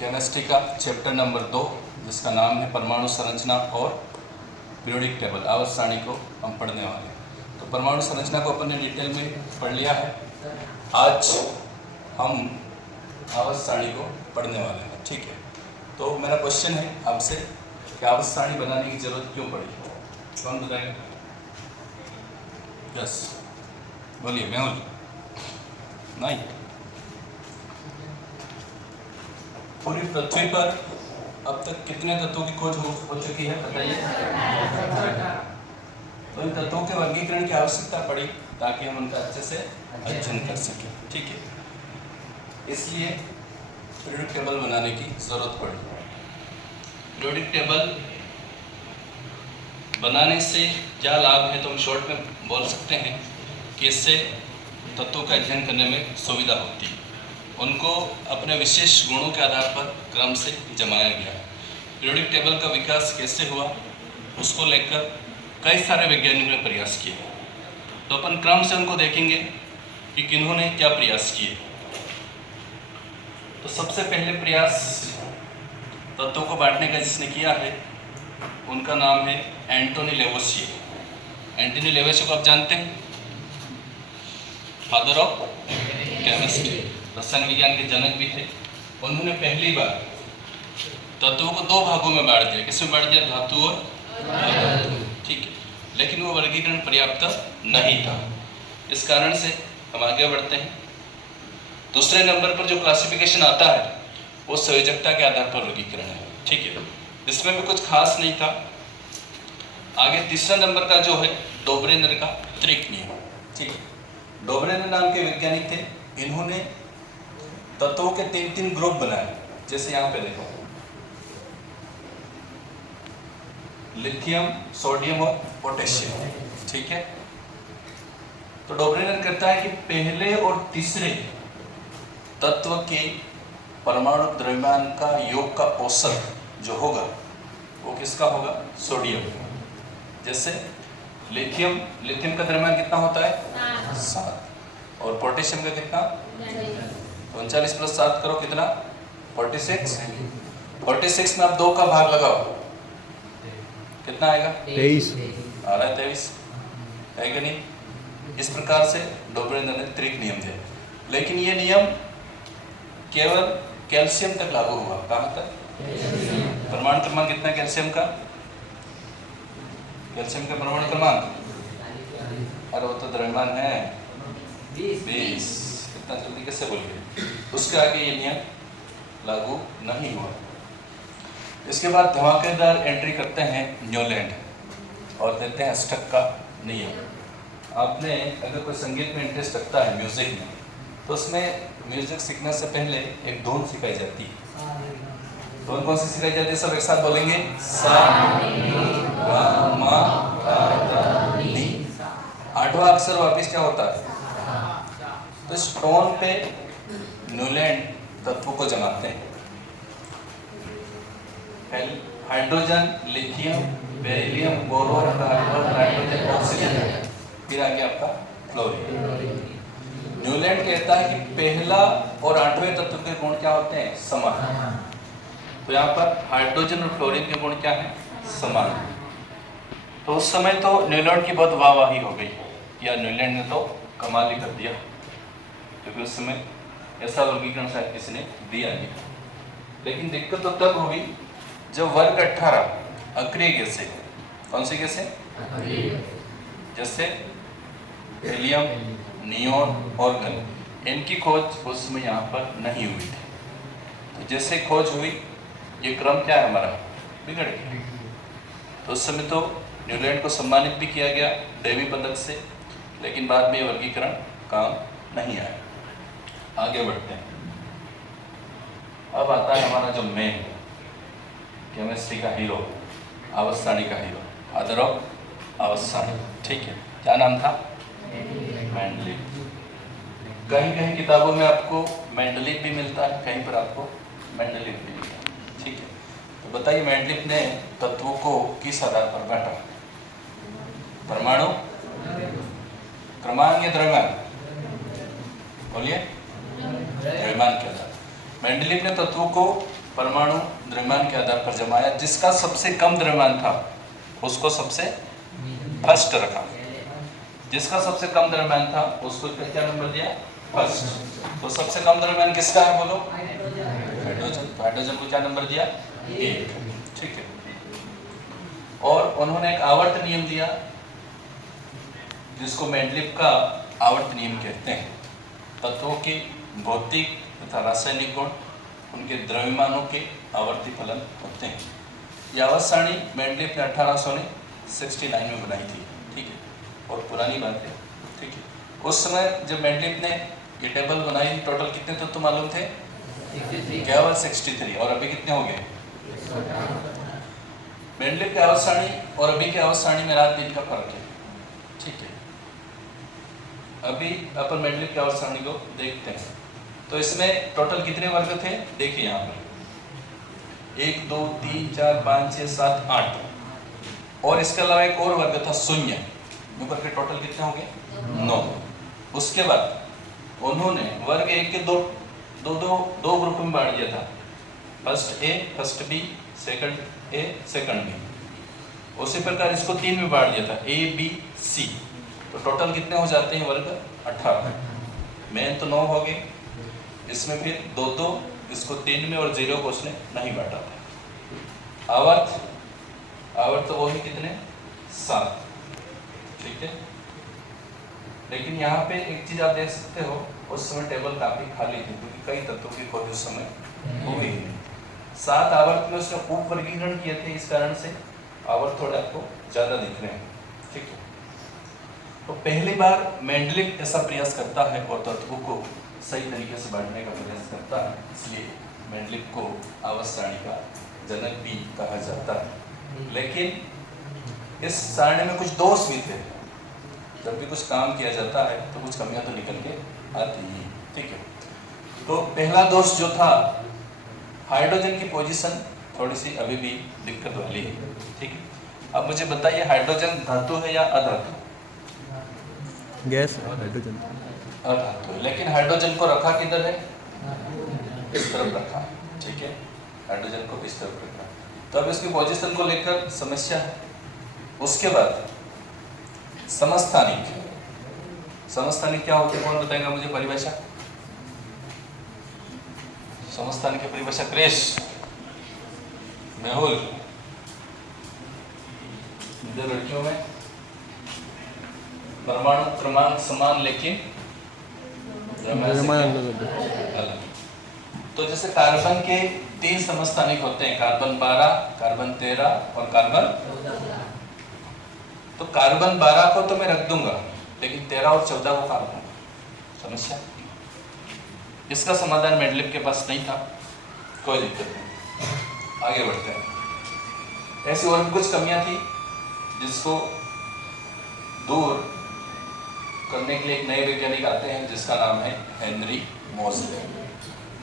Chemistry का chapter number 2 जिसका नाम है परमाणु संरचना और पीरियोडिक टेबल, आवर्त सारणी को हम पढ़ने वाले हैं। तो परमाणु संरचना को अपन ने डिटेल में पढ़ लिया है। आज हम आवर्त सारणी को पढ़ने वाले हैं, ठीक है। तो मेरा क्वेश्चन है आपसे कि आवर्त सारणी बनाने की जरूरत क्यों पड़ी? कौन बताएगा? यस बोलिए। मेहुल? नहीं। पूरी पृथ्वी पर अब तक कितने तत्वों की खोज हो चुकी है बताइए? तो इन तत्वों के वर्गीकरण की आवश्यकता पड़ी ताकि हम उनका अच्छे से अध्ययन कर सकें, ठीक है। इसलिए पीरियोडिक टेबल बनाने की जरूरत पड़ी। पीरियोडिक टेबल बनाने से क्या लाभ है तो हम शॉर्ट में बोल सकते हैं कि इससे तत्वों का अध्ययन करने में सुविधा होती है। उनको अपने विशेष गुणों के आधार पर क्रम से जमाया गया। पीरियोडिक टेबल का विकास कैसे हुआ उसको लेकर कई सारे वैज्ञानिकों ने प्रयास किए। तो अपन क्रम से उनको देखेंगे कि किन्होंने क्या प्रयास किए। तो सबसे पहले प्रयास तत्वों को बांटने का जिसने किया है उनका नाम है एंटोनी लेवोसिए। एंटोनी लेवोसिए को आप जानते हैं, फादर ऑफ केमिस्ट्री, रसायन विज्ञान के जनक भी थे। उन्होंने पहली बार तत्वों को दो भागों में बांट दिया। किसमें बांट दिया? धातु और अधातु, ठीक है। लेकिन वो वर्गीकरण पर्याप्त नहीं था। इस कारण से हम आगे बढ़ते हैं। दूसरे नंबर पर जो क्लासिफिकेशन आता है वो संयोजकता के आधार पर वर्गीकरण है, ठीक है। इसमें भी कुछ खास नहीं था। आगे तीसरा नंबर का जो है डोबरेनर का त्रिक नियम, ठीक है। डोबरेनर नाम के वैज्ञानिक थे। इन्होंने तत्वों के 3 ग्रुप बनाए। जैसे यहाँ पे देखो, लिथियम, सोडियम और पोटेशियम, ठीक है। तो डोबरेनर कहता है कि पहले और तीसरे तत्व के परमाणु द्रव्यमान का योग का औसत जो होगा वो किसका होगा? सोडियम। जैसे लिथियम का द्रव्यमान कितना होता है? 7। और पोटेशियम का कितना? 39 + 7 करो कितना? 46। 46 में आप 2 का भाग लगाओ, कितना आएगा? 23 आ रहा है 23, है कि नहीं? इस प्रकार से डोबरेनर ने त्रिक नियम दिया। लेकिन ये नियम केवल कैल्शियम तक लागू हुआ। कहाँ तक? परमाणु क्रमांक कितना कैल्शियम का? कैल्शियम का परमाणु क्रमांक, अरे वो तो द्रव्यमान है 20। इतना जल्दी कैसे बोल गए? उसके आगे ये नियम लागू नहीं हुआ। इसके बाद धमाकेदार एंट्री करते हैं न्यूलैंड और देते हैं अष्टक का नियम। आपने अगर कोई संगीत में इंटरेस्ट रखता है, म्यूजिक में, तो उसमें म्यूजिक सीखने से पहले एक धुन सिखाई जाती है। धुन कौन सी सिखाई जाती है? सब एक साथ बोलेंगे, सा गा मा पा धा नी। 8वां अक्षर वापिस क्या होता है? तो इस टोन पे न्यूलैंड तत्वों को जमाते हैं। Hydrogen, lithium, beryllium, boron, carbon, nitrogen, oxygen, फिर आगे आपका फ्लोरीन। न्यूलैंड कहता है कि पहला और 8वें तत्व के गुण क्या होते हैं? समान। तो यहाँ पर हाइड्रोजन और फ्लोरीन के गुण क्या है? समान। तो उस समय तो न्यूलैंड की बहुत वाहवाही हो गई, या न्यूलैंड ने तो कमाल ही कर दिया, क्योंकि उस समय ऐसा वर्गीकरण शायद किसी ने दिया नहीं। लेकिन दिक्कत तो तब हुई जब वर्ग 18 अक्रिय गैसें, कौन सी गैसें? जैसे हीलियम, नियोन, ऑर्गन, इनकी खोज उस समय यहाँ पर नहीं हुई थी। तो जैसे खोज हुई, ये क्रम क्या है हमारा? बिगड़ गया। तो उस समय तो न्यूलैंड को सम्मानित भी किया गया डेवी पदक से, लेकिन बाद में ये वर्गीकरण काम नहीं आया। आगे बढ़ते हैं। अब आता है हमारा जो मेन केमिस्ट्री का हीरो, आवर्त सारणी का हीरो, फादर ऑफ आवर्त सारणी, ठीक है। क्या नाम था? मेंडलीव। कहीं कहीं किताबों में आपको मेंडलीव भी मिलता है, कहीं पर आपको मेंडलीव भी मिलता है, ठीक है। तो बताइए मेंडलीव ने तत्वों को किस आधार पर बांटा? परमाणु क्रमांक या द्रव्यमान? बोलिए। द्रव्यमान के आधार। मेंडलीव ने तत्वों को परमाणु द्रव्यमान के आधार पर जमाया, जिसका सबसे कम द्रव्यमान था उसको सबसे फर्स्ट रखा, जिसका सबसे कम द्रव्यमान था उसको क्या नंबर दिया? फर्स्ट। तो सबसे कम द्रव्यमान किसका है बोलो? हाइड्रोजन। तो हाइड्रोजन को क्या नंबर दिया? 1। ठीक है। और उन्होंने एक आवर्त नियम दिया जिसको मेंडलीव का आवर्त नियम कहते हैं। तत्वों के भौतिक तथा रासायनिक गुण उनके द्रव्यमानों के आवर्ती फलन होते हैं। यह आवर्त सारणी मेंडलीव ने 1869 में बनाई थी। ठीक है, और पुरानी बात है। ठीक है, उस समय जब मेंडलीव ने ये टेबल बनाई थी, टोटल कितने तत्व मालूम थे? केवल 63। और अभी कितने हो गए? मेंडलीव के आवर्त सारणी और अभी के आवर्त सारणी में रात दिन का फर्क है। ठीक है, अभी अपन मेंडलीव के आवर्त सारणी को देखते हैं। तो इसमें टोटल कितने वर्ग थे? देखिए यहाँ पर 1 2 3 4 5 6 7 8, और इसके अलावा एक और वर्ग था शून्य। ऊपर के टोटल कितने हो गए? 9। उसके बाद उन्होंने वर्ग 1 के दो ग्रुप में बांट दिया था। First A, first B, second A, second B. उसी प्रकार इसको 3 में बांट दिया था, ए बी सी। तो टोटल कितने हो जाते हैं वर्ग? 18। मेन तो 9 हो गए, इसमें फिर 2, इसको 3 में, और 0 को उसने नहीं बांटा था। आवर्त तो वो ही कितने? 7। ठीक है, लेकिन यहाँ पे एक चीज आप देख सकते हो, उस समय टेबल काफी खाली थी क्योंकि कई तत्वों की खोज उस समय हुई नहीं। 7 आवर्त में उसने उप वर्गीकरण किए थे, इस कारण से आवर्त थोड़े आपको ज्यादा दिख रहे हैं। ठीक है, तो पहली बार मेंडलीव ऐसा प्रयास करता है और तत्वों को सही तरीके से बांटने का प्रयास करता है, इसलिए मेंडलीव को आवर्त सारणी का जनक भी कहा जाता है। लेकिन इस सारणी में कुछ दोष भी थे। जब भी कुछ काम किया जाता है तो कुछ कमियां तो निकल के आती ही। ठीक है, तो पहला दोष जो था, हाइड्रोजन की पोजीशन थोड़ी सी अभी भी दिक्कत वाली है। ठीक है, अब मुझे बताइए, हाइड्रोजन धातु है या अधातु? गैस हाइड्रोजन अधातु है, लेकिन हाइड्रोजन को रखा किधर है? इस तरफ रखा है। ठीक है, हाइड्रोजन को इस तरफ रखा है, तो अब इसकी पोजीशन को लेकर समस्या है। उसके बाद समस्थानिक। समस्थानिक क्या होती है, कौन बताएगा मुझे परिभाषा? समस्थानिक की परिभाषा क्रेश, मेहुल, लड़कियों में परमाणु क्रमांक समान लेकिन अलग। तो जैसे कार्बन के 3 समस्थानिक होते हैं, कार्बन 12, कार्बन 13 और कार्बन। तो कार्बन 12 को तो मैं रख दूंगा, लेकिन 13 और 14 को कहाँ रखूंगा? समस्या। इसका समाधान मेंडलीव के पास नहीं था, कोई दिक्कत नहीं, आगे बढ़ते हैं। ऐसी और भी कुछ कमियां थी जिसको दूर करने के लिए एक नए वैज्ञानिक आते हैं जिसका नाम है हेनरी मोज़ले।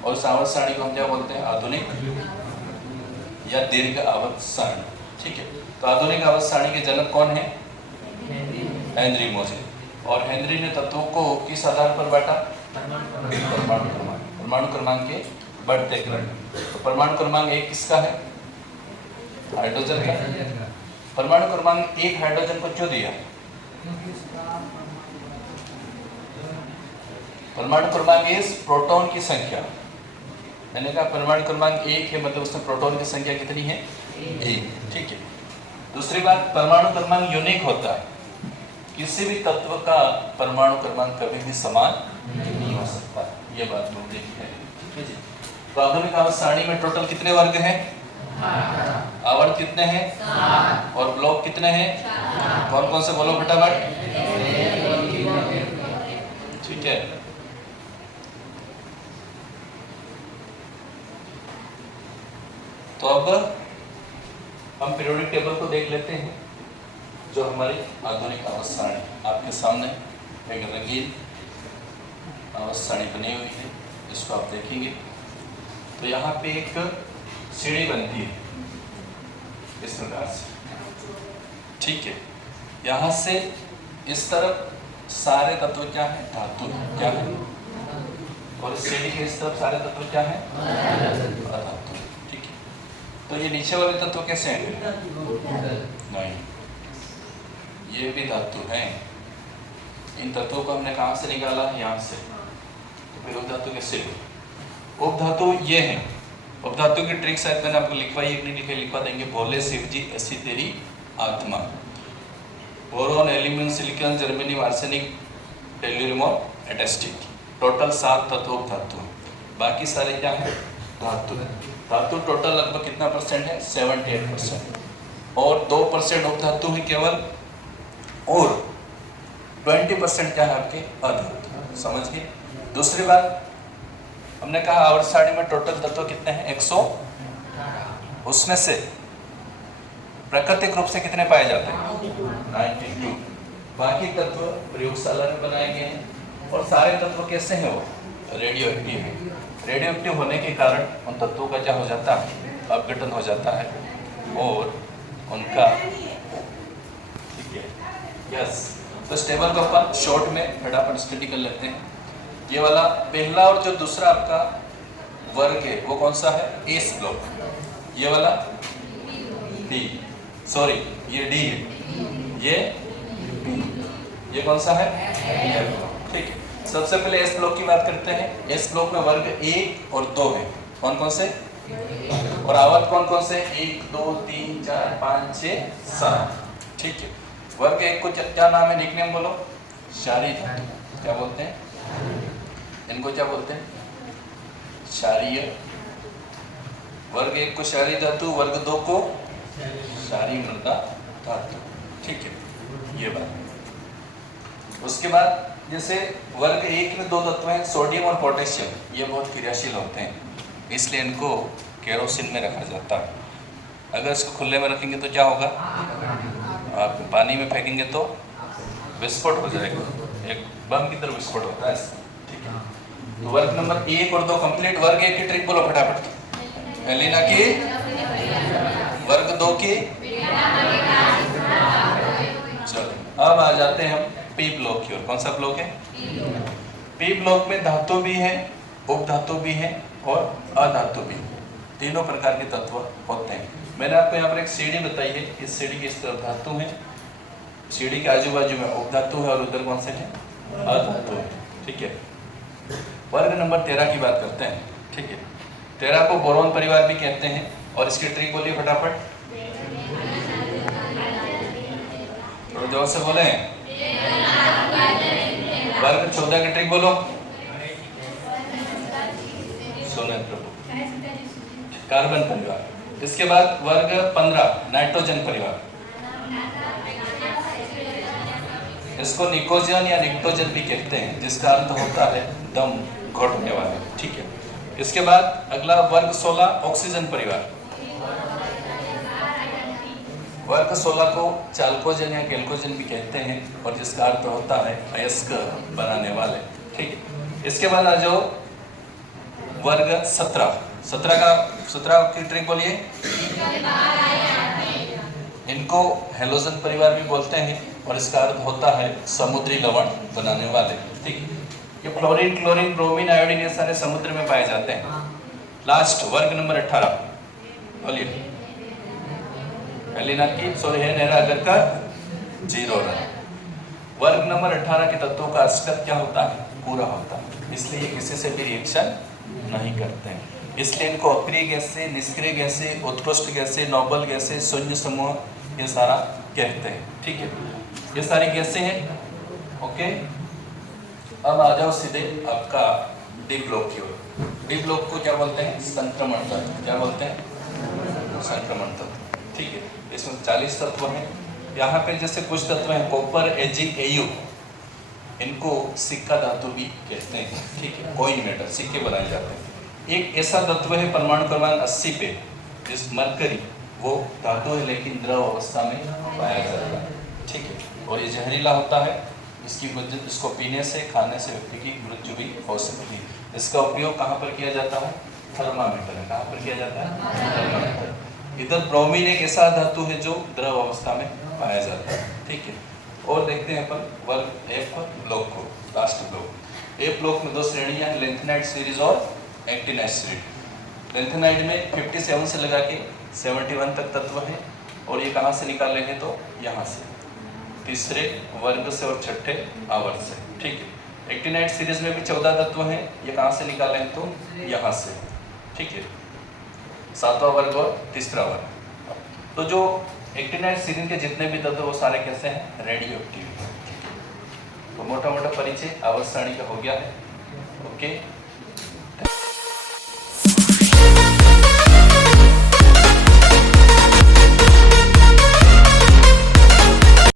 और इस आवर्त सारणी को हम क्या बोलते हैं? आधुनिक या दीर्घ आवर्त सारणी। ठीक है, तो आधुनिक आवर्त सारणी के जनक कौन है? हेनरी मोज़ले। और हेनरी ने तत्वों को किस आधार पर बांटा? परमाणु क्रमांक के बढ़ते क्रम। तो परमाणु क्रमांक 1 किसका है? हाइड्रोजन का। परमाणु क्रमांक 1 हाइड्रोजन को क्यों दिया? परमाणु क्रमांक 1 प्रोटॉन की संख्या। मैंने कहा परमाणु क्रमांक 1 है, मतलब उसमें प्रोटॉन की संख्या कितनी है? 1। ठीक है। दूसरी बात, परमाणु क्रमांक यूनिक होता है। किसी भी तत्व का परमाणु क्रमांक कभी भी समान नहीं हो सकता, ये बात लोग देखी है। ठीक है जी। तो आधुनिक आवर्त सारणी में टोटल कितने वर्ग हैं? आवर्त कितने हैं? 7। और ब्लॉक कितने हैं? कौन कौन से बोलो फटाफट। ठीक है, तो अब हम पीरियोडिक टेबल को देख लेते हैं, जो हमारी आधुनिक आवर्त सारणी आपके सामने एक रंगीन आवर्त सारणी बनी हुई है, जिसको आप देखेंगे तो यहाँ पे एक सीढ़ी बनती है इस प्रकार से। ठीक है, यहाँ से इस तरफ सारे तत्व क्या है? धातु क्या है? और इस सीढ़ी के इस तरफ सारे तत्व क्या है? अधातु। ये नीचे वाले तत्व कैसे हैं? नहीं, ये भी धातु हैं। इन तत्वों को हमने कहाँ से निकाला? यहाँ से। तो फिर उपधातु कैसे हुई? उपधातु ये हैं। उपधातु की ट्रिक शायद मैंने आपको लिखवाई, एक नहीं लिखे, लिखवा देंगे। भोले शिव जी ऐसी तेरी आत्मा, boron, aluminium, silicon, germanium, arsenic, tellurium और एटेस्टिक। टोटल 7 तत्व उपधातु हैं। बाकी सारे क्या है? धातु। धातु टोटल लगभग कितना परसेंट है? 78%। और 2% उपधातु है केवल, और 20% क्या है आपके? अधातु। समझ गए? दूसरी बात, हमने कहा आवर्त सारणी में टोटल तत्व कितने हैं? 100। उसमें से प्राकृतिक रूप से कितने पाए जाते हैं? 92। बाकी तत्व प्रयोगशाला में बनाए गए हैं। और सारे तत्व कैसे हैं? वो रेडियो एक्टिव है। रेडियो एक्टिव होने के कारण उन तत्वों का क्या हो जाता है? अपघटन हो जाता है और उनका, ठीक है, यस। तो इस टेबल को अपन शॉर्ट में फटाफट स्टडी कर लेते हैं। ये वाला पहला और जो दूसरा आपका वर्ग है वो कौन सा है? S block. ये वाला बी, सॉरी ये डी है, ये कौन सा है? ठीक है। सबसे पहले एस ब्लॉक की बात करते हैं। एस ब्लॉक में वर्ग 1 और 2 है। कौन कौन से? और आवर्त कौन कौन से? 1 2 3 4 5 6 7। ठीक है। वर्ग 1 को क्या नाम है? निकनेम बोलो। क्षारीय धातु। क्या बोलते हैं इनको? क्या बोलते हैं? क्षारीय। वर्ग 1 को क्षारीय धातु, वर्ग 2 को क्षारीय मृदा धातु। ठीक है, ये बात। उसके बाद जैसे वर्ग 1 में 2 तत्व हैं, सोडियम और पोटेशियम। ये बहुत क्रियाशील होते हैं, इसलिए इनको केरोसिन में रखा जाता है। अगर इसको खुले में रखेंगे तो क्या होगा? आप पानी में फेंकेंगे तो विस्फोट हो जाएगा, एक बम की तरह विस्फोट होता है। ठीक है। तो वर्ग नंबर 1 और 2 कंप्लीट। वर्ग 1 की ट्रिक बोलो फटाफट। एलिना की, वर्ग 2 की। चलो अब आ जाते हैं हम पी ब्लॉक की ओर। कौन सा ब्लॉक है? पी ब्लॉक में धातु भी है, उपधातु भी है और अधातु भी। तीनों प्रकार के तत्व होते हैं। मैंने आपको यहाँ पर एक सीढ़ी बताई है। इस सीढ़ी की इस तरफ धातु है, सीढ़ी के आजू बाजू में उपधातु है और उधर कौन से है? अधातु है। ठीक है। वर्ग नंबर 13 की बात करते हैं। ठीक है। 13 को बोरोन परिवार भी कहते हैं। और इसकी ट्रिक बोलिए फटाफट, थोड़ा जोर से बोले। वर्ग 14 की ट्रिक बोलो। सोने प्रभु, कार्बन परिवार। इसके बाद वर्ग 15 नाइट्रोजन परिवार। इसको निकोजन या निक्टोजन भी कहते हैं, जिसका अर्थ होता है दम घोटने वाले। ठीक है। इसके बाद अगला वर्ग 16 ऑक्सीजन परिवार। वर्ग 16 को चाल्कोजन या कैल्कोजन भी कहते हैं और जिसका अर्थ होता है अयस्क बनाने वाले। ठीक है। इसके बाद आ जाओ वर्ग 17 की ट्रिक बोलिए। इनको हेलोजन परिवार भी बोलते हैं और इसका अर्थ होता है समुद्री लवण बनाने वाले। ठीक है। ये फ्लोरीन, क्लोरीन, ब्रोमीन, आयोडीन ये सारे समुद्र में पाए जाते हैं। लास्ट वर्ग नंबर 18 बोलिए। एलिना की, सॉरी है नेहरा अगर का 0 रन। वर्ग नंबर 18 के तत्वों का अस्तर क्या होता है? पूरा होता है, इसलिए ये किसी से भी रिएक्शन नहीं करते हैं। इसलिए इनको अक्रिय गैसें, निष्क्रिय गैसें, उत्कृष्ट गैसें, नोबल गैसें, शून्य समूह ये सारा कहते हैं। ठीक है। ये सारी गैसें हैं। ओके। अब आ जाओ सीधे आपका डी ब्लॉक की ओर। डी ब्लॉक को क्या बोलते हैं? संक्रमण तत्व। क्या बोलते हैं? संक्रमण तत्व। ठीक है। इसमें 40 तत्व हैं। यहाँ पे जैसे कुछ तत्व हैं कॉपर, एजी, एयू, इनको सिक्का धातु भी कहते हैं। ठीक है। कॉइन मेटल, सिक्के बनाए जाते हैं। एक ऐसा तत्व है परमाणु क्रमांक 80 पे, जिस मरकरी, वो धातु है लेकिन द्रव अवस्था में पाया जाता है। ठीक है। और ये जहरीला होता है। इसको पीने से, खाने से व्यक्ति की मृत्यु भी हो सकती है। इसका उपयोग कहाँ पर किया जाता है? थर्मामीटर है। कहाँ पर किया जाता है? थर्मामीटर। इधर ब्रोमीन एक ऐसा धातु है जो द्रव अवस्था में पाया जाता है। ठीक है। और देखते हैं अपन वर्ग एफ ब्लॉक को, लास्ट ब्लॉक। ए ब्लॉक में 2 श्रेणियां, लेंथेनाइट सीरीज और एक्टिनाइट सीरीज। लेंथेनाइड में 57 से लगा के 71 तक तत्व हैं, और ये कहाँ से निकालेंगे तो यहाँ से, तीसरे वर्ग से और छठे आवर्त से। ठीक है। एक्टिनाइड सीरीज में भी 14 तत्व हैं, ये कहाँ से निकालें तो यहाँ से। ठीक है, सातवां वर्ग और तीसरा वर्ग। तो जो एक्टिनाइड सीरीज के जितने भी तत्व वो सारे कैसे हैं, रेडियो एक्टिव। तो मोटा मोटा परिचय आवर्त सारणी का हो गया है। ओके।